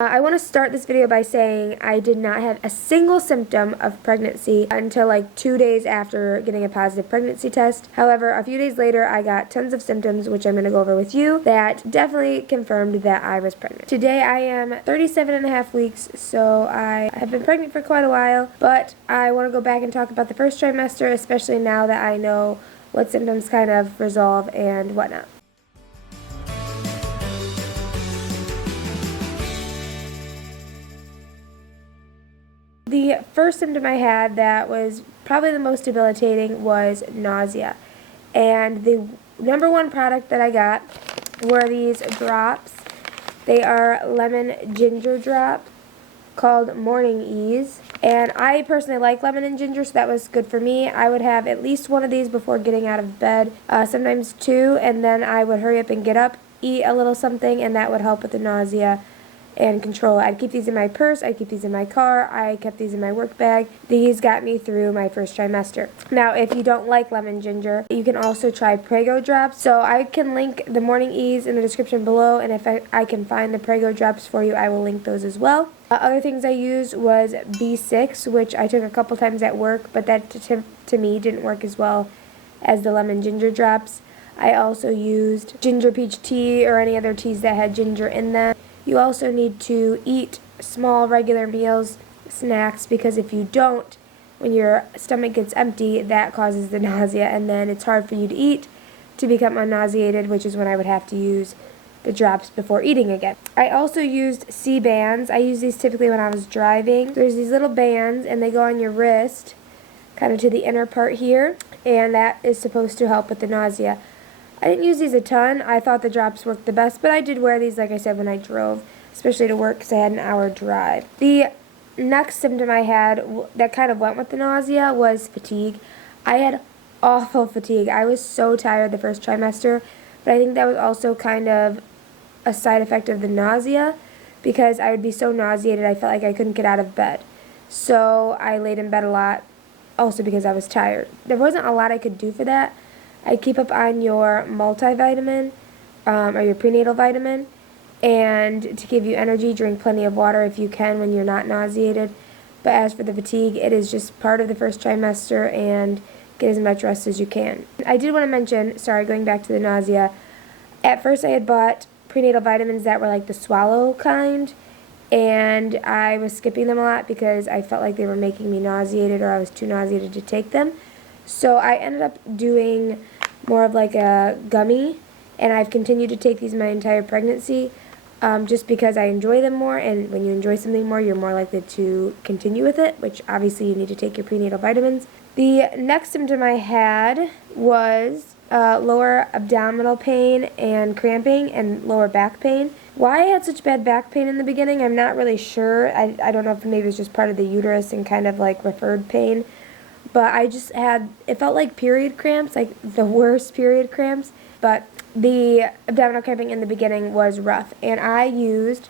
I want to start this video by saying I did not have a single symptom of pregnancy until like 2 days after getting a positive pregnancy test. However, a few days later I got tons of symptoms, which I'm going to go over with you, that definitely confirmed that I was pregnant. Today I am 37 and a half weeks, so I have been pregnant for quite a while, but I want to go back and talk about the first trimester, especially now that I know what symptoms kind of resolve and whatnot. The first symptom I had that was probably the most debilitating was nausea. And the number one product that I got were these drops. They are lemon ginger drops called Morning Ease. And I personally like lemon and ginger, so that was good for me. I would have at least one of these before getting out of bed, sometimes two, and then I would hurry up and get up, eat a little something, and that would help with the nausea and control. I'd keep these in my purse, I'd keep these in my car, I kept these in my work bag. These got me through my first trimester. Now, if you don't like lemon ginger, you can also try Prego drops. So I can link the Morning Ease in the description below, and if I can find the Prego drops for you, I will link those as well. Other things I used was B6, which I took a couple times at work, but that to me didn't work as well as the lemon ginger drops. I also used ginger peach tea or any other teas that had ginger in them. You also need to eat small regular meals, snacks, because if you don't, when your stomach gets empty, that causes the nausea, and then it's hard for you to eat to become unnauseated, which is when I would have to use the drops before eating again. I also used C-bands. I use these typically when I was driving. There's these little bands, and they go on your wrist, kind of to the inner part here, and that is supposed to help with the nausea. I didn't use these a ton. I thought the drops worked the best, but I did wear these, like I said, when I drove, especially to work because I had an hour drive. The next symptom I had that kind of went with the nausea was fatigue. I had awful fatigue. I was so tired the first trimester, but I think that was also kind of a side effect of the nausea because I would be so nauseated I felt like I couldn't get out of bed. So I laid in bed a lot, also because I was tired. There wasn't a lot I could do for that. I'd keep up on your multivitamin or your prenatal vitamin, and to give you energy, drink plenty of water if you can when you're not nauseated. But as for the fatigue, it is just part of the first trimester, and get as much rest as you can. I did want to mention, sorry, going back to the nausea, at first I had bought prenatal vitamins that were like the swallow kind, and I was skipping them a lot because I felt like they were making me nauseated or I was too nauseated to take them. So I ended up doing more of like a gummy, and I've continued to take these my entire pregnancy just because I enjoy them more, and when you enjoy something more, you're more likely to continue with it, which obviously you need to take your prenatal vitamins. The next symptom I had was lower abdominal pain and cramping and lower back pain. Why I had such bad back pain in the beginning, I'm not really sure. I don't know if maybe it's just part of the uterus and kind of like referred pain. But I just had, it felt like period cramps, like the worst period cramps. But the abdominal cramping in the beginning was rough. And I used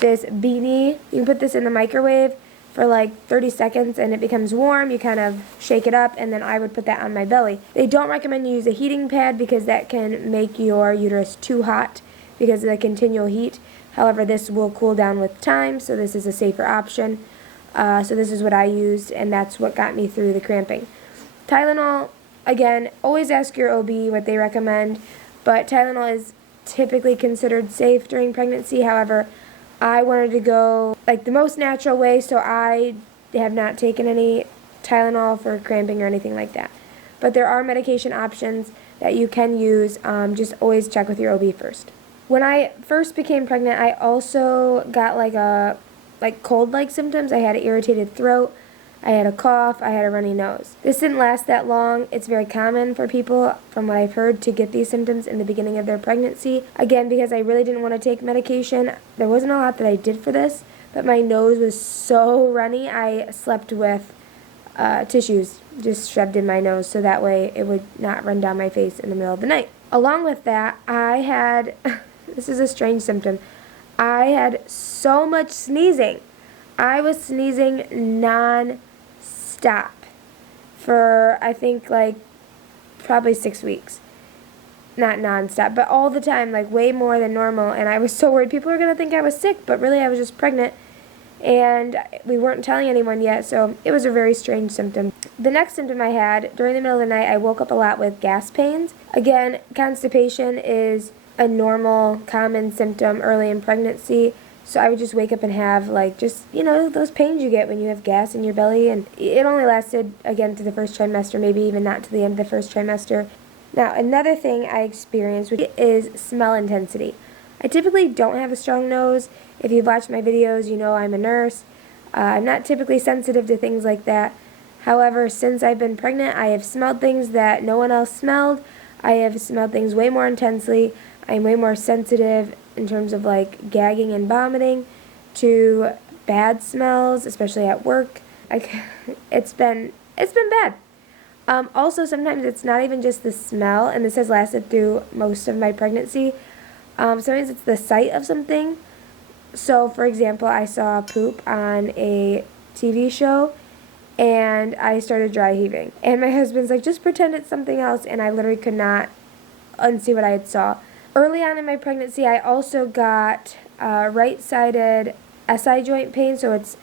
this beanie. You can put this in the microwave for like 30 seconds and it becomes warm. You kind of shake it up, and then I would put that on my belly. They don't recommend you use a heating pad because that can make your uterus too hot because of the continual heat. However, this will cool down with time, so this is a safer option. So this is what I used, and that's what got me through the cramping. Tylenol, again, always ask your OB what they recommend, but Tylenol is typically considered safe during pregnancy. However, I wanted to go like the most natural way, so I have not taken any Tylenol for cramping or anything like that. But there are medication options that you can use. Just always check with your OB first. When I first became pregnant, I also got like cold-like symptoms. I had an irritated throat, I had a cough, I had a runny nose. This didn't last that long. It's very common for people, from what I've heard, to get these symptoms in the beginning of their pregnancy. Again, because I really didn't want to take medication, there wasn't a lot that I did for this, but my nose was so runny, I slept with tissues just shoved in my nose so that way it would not run down my face in the middle of the night. Along with that, I had, this is a strange symptom, I had so much sneezing. I was sneezing non-stop for, I think, like, probably 6 weeks. not nonstop, but all the time, like way more than normal. And I was so worried people were going to think I was sick, but really I was just pregnant. And we weren't telling anyone yet, so it was a very strange symptom. The next symptom I had, during the middle of the night, I woke up a lot with gas pains. Again, constipation is a normal, common symptom early in pregnancy. So I would just wake up and have, like, just, you know, those pains you get when you have gas in your belly. And it only lasted, again, to the first trimester, maybe even not to the end of the first trimester. Now, another thing I experienced is smell intensity. I typically don't have a strong nose. If you've watched my videos, you know I'm a nurse. I'm not typically sensitive to things like that. However, since I've been pregnant, I have smelled things that no one else smelled. I have smelled things way more intensely. I'm way more sensitive in terms of like gagging and vomiting to bad smells, especially at work. It's been bad. Also, sometimes it's not even just the smell, and this has lasted through most of my pregnancy. Sometimes it's the sight of something. So, for example, I saw poop on a TV show, and I started dry heaving. And my husband's like, just pretend it's something else, and I literally could not unsee what I had saw. Early on in my pregnancy, I also got right-sided SI joint pain, so it's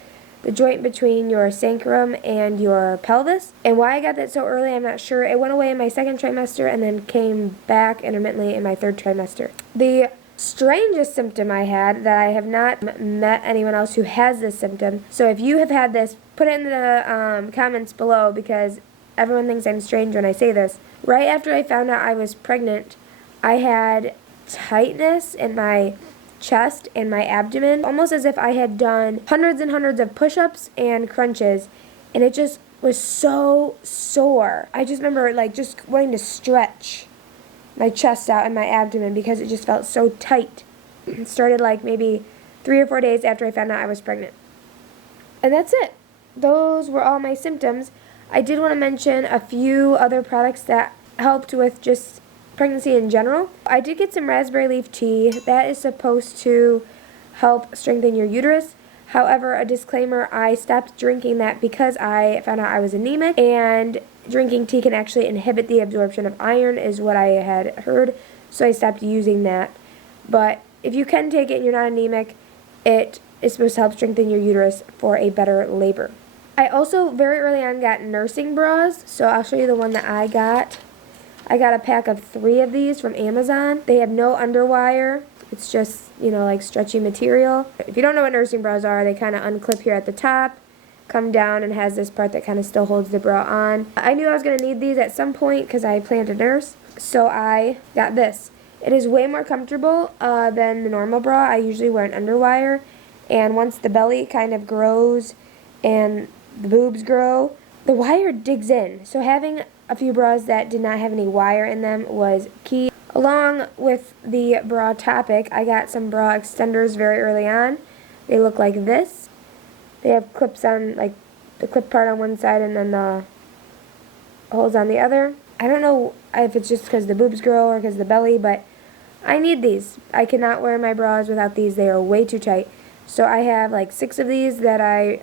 the joint between your sacrum and your pelvis. And why I got that so early, I'm not sure. It went away in my second trimester and then came back intermittently in my third trimester. The strangest symptom I had that I have not met anyone else who has this symptom. So if you have had this, put it in the comments below, because everyone thinks I'm strange when I say this. Right after I found out I was pregnant, I had tightness in my chest and my abdomen, almost as if I had done hundreds and hundreds of push-ups and crunches, and it just was so sore. I just remember like just wanting to stretch my chest out and my abdomen because it just felt so tight. It started like maybe 3 or 4 days after I found out I was pregnant. And that's it. Those were all my symptoms. I did want to mention a few other products that helped with just pregnancy in general. I did get some raspberry leaf tea. That is supposed to help strengthen your uterus. However, a disclaimer, I stopped drinking that because I found out I was anemic, and drinking tea can actually inhibit the absorption of iron is what I had heard, so I stopped using that. But if you can take it and you're not anemic, it is supposed to help strengthen your uterus for a better labor. I also very early on got nursing bras, so I'll show you the one that I got. I got a pack of 3 of these from Amazon. They have no underwire. It's just, you know, like stretchy material. If you don't know what nursing bras are, they kind of unclip here at the top, come down, and has this part that kind of still holds the bra on. I knew I was going to need these at some point because I planned to nurse, so I got this. It is way more comfortable than the normal bra. I usually wear an underwire, and once the belly kind of grows and the boobs grow, the wire digs in. So having a few bras that did not have any wire in them was key. Along with the bra topic, I got some bra extenders very early on. They look like this. They have clips on, like the clip part on one side and then the holes on the other. I don't know if it's just because the boobs grow or because the belly, but I need these. I cannot wear my bras without these. They are way too tight. So I have like 6 of these that I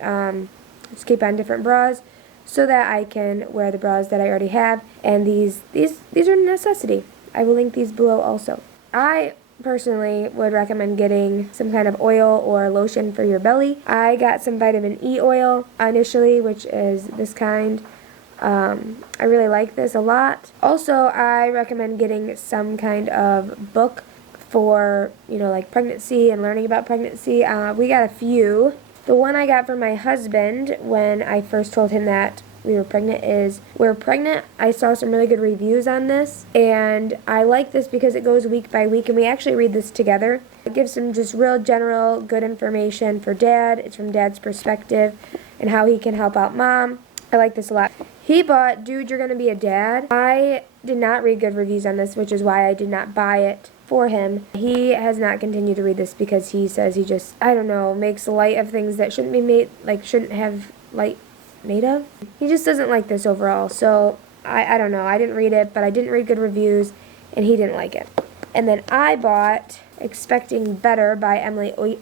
just keep on different bras so that I can wear the bras that I already have. And these are a necessity. I will link these below also. I personally would recommend getting some kind of oil or lotion for your belly. I got some vitamin E oil initially, which is this kind. I really like this a lot. Also, I recommend getting some kind of book for, you know, like pregnancy and learning about pregnancy. We got a few. The one I got for my husband when I first told him that we were pregnant is We're Pregnant. I saw some really good reviews on this, and I like this because it goes week by week, and we actually read this together. It gives some just real general good information for Dad. It's from Dad's perspective and how he can help out Mom. I like this a lot. He bought Dude, You're Gonna Be a Dad. I did not read good reviews on this, which is why I did not buy it for him. He has not continued to read this because he says he just, I don't know, makes light of things that shouldn't be made, like shouldn't have light made of. He just doesn't like this overall, so I don't know. I didn't read it, but I didn't read good reviews, and he didn't like it. And then I bought Expecting Better by Emily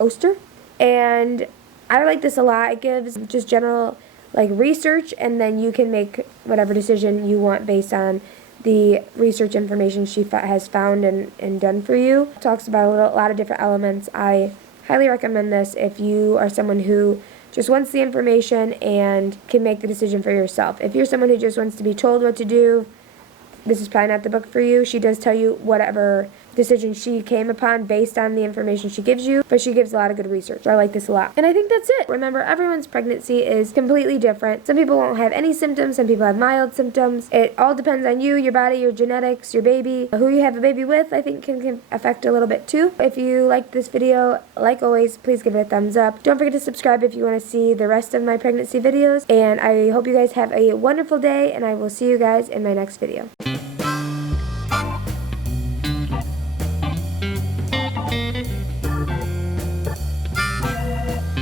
Oster, and I like this a lot. It gives just general like research, and then you can make whatever decision you want based on the research information she has found and done for you. It talks about a lot of different elements. I highly recommend this if you are someone who just wants the information and can make the decision for yourself. If you're someone who just wants to be told what to do, this is probably not the book for you. She does tell you whatever decision she came upon based on the information she gives you, but she gives a lot of good research. I like this a lot. And I think that's it. Remember, everyone's pregnancy is completely different. Some people won't have any symptoms, some people have mild symptoms. It all depends on you, your body, your genetics, your baby. Who you have a baby with, I think can affect a little bit too. If you liked this video, like always, please give it a thumbs up. Don't forget to subscribe if you want to see the rest of my pregnancy videos. And I hope you guys have a wonderful day, and I will see you guys in my next video.